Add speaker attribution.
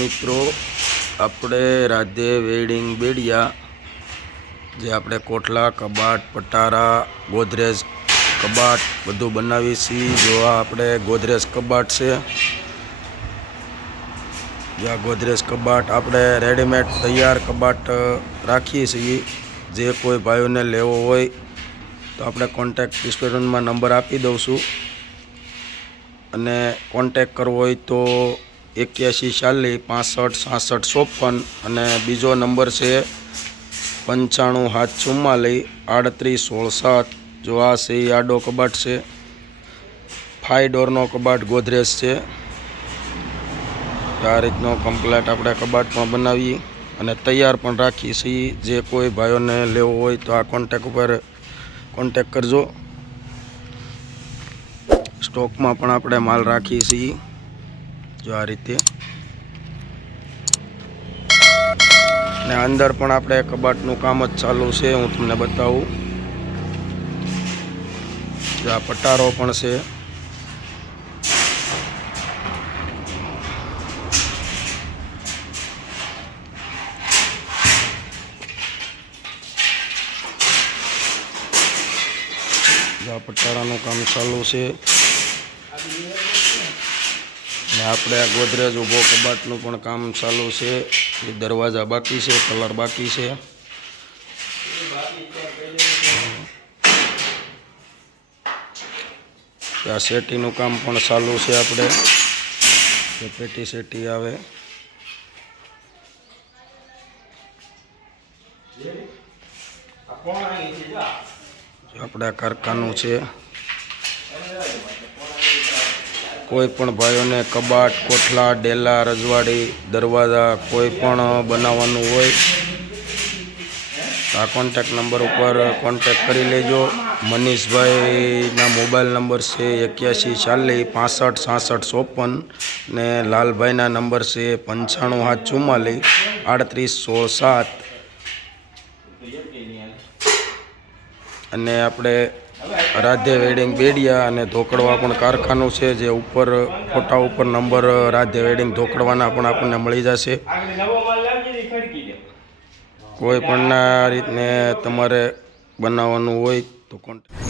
Speaker 1: મિત્રો. આપણે રાધે વેડિંગ બેડિયા, જે આપણે કોટલા, કબાટ, પટારા, ગોદરેજ કબાટ બધું બનાવીએ છીએ. જો આ આપણે ગોદરેજ કબાટ છે, જે આ ગોદરેજ કબાટ આપણે રેડીમેડ તૈયાર કબાટ રાખીએ છીએ. જે કોઈ ભાઈઓને લેવો હોય તો આપણે કોન્ટેક્ટ ડિસ્ક્રિપ્શનમાં નંબર આપી દઉં છું. અને કોન્ટેક કરવો હોય તો એક્યાસી ચાલીસ, પાસઠ, સાસઠ, ચોપન અને બીજો નંબર છે પંચાણું હાથ ચુમ્માલીસ, આડત્રીસ, સોળ સાત. જો આ છે એ આડો કબાટ છે. ફાઈ ડોરનો કબાટ ગોદરેજ છે. આ રીતનો કમ્પ્લેટ આપણે કબાટ પણ બનાવીએ અને તૈયાર પણ રાખીએ છીએ. જે કોઈ ભાઈઓને લેવો હોય તો આ કોન્ટેક ઉપર કોન્ટેક કરજો. સ્ટોકમાં પણ આપણે માલ રાખીએ છીએ. જો આ રીતે. ને અંદર પણ આપણે કબાટનું કામ જ ચાલુ છે, હું તમને બતાવું. જો આ પટારો પણ છે. પટારાનું કામ ચાલુ છે. ને આપણે આ ગોદરેજ ઊભો કબાટનું પણ કામ ચાલુ છે. એ દરવાજા બાકી છે, કલર બાકી છે. આ શેટીનું કામ પણ ચાલુ છે આપણે. પેટી શેટી આવે. આપણે આ કારખાનું છે. કોઈ પણ ભાઈઓને કબાટ કોઠલા ડેલા, રજવાડી, દરવાજા કોઈ પણ બનાવવાનું હોય આ કોન્ટેક નંબર ઉપર કોન્ટેક કરી લેજો. મનીષભાઈના મોબાઈલ નંબર છે એક્યાસી ચાલીસ પાસઠ સાસઠ ચોપન ને લાલભાઈના નંબર છે પંચાણું હાથ ચુમ્માલીસ આડત્રીસ સોળ સાત. અને આપણે રાધે વેડિંગ બેડિયા અને ધોકડવા પણ કારખાનું છે, જે ઉપર, ફોટા ઉપર નંબર, રાધે વેડિંગ ધોકડવાના પણ આપણને મળી જશે. કોઈ પણ રીતને તમારે બનાવવાનું હોય તો કોન્ટેક્ટ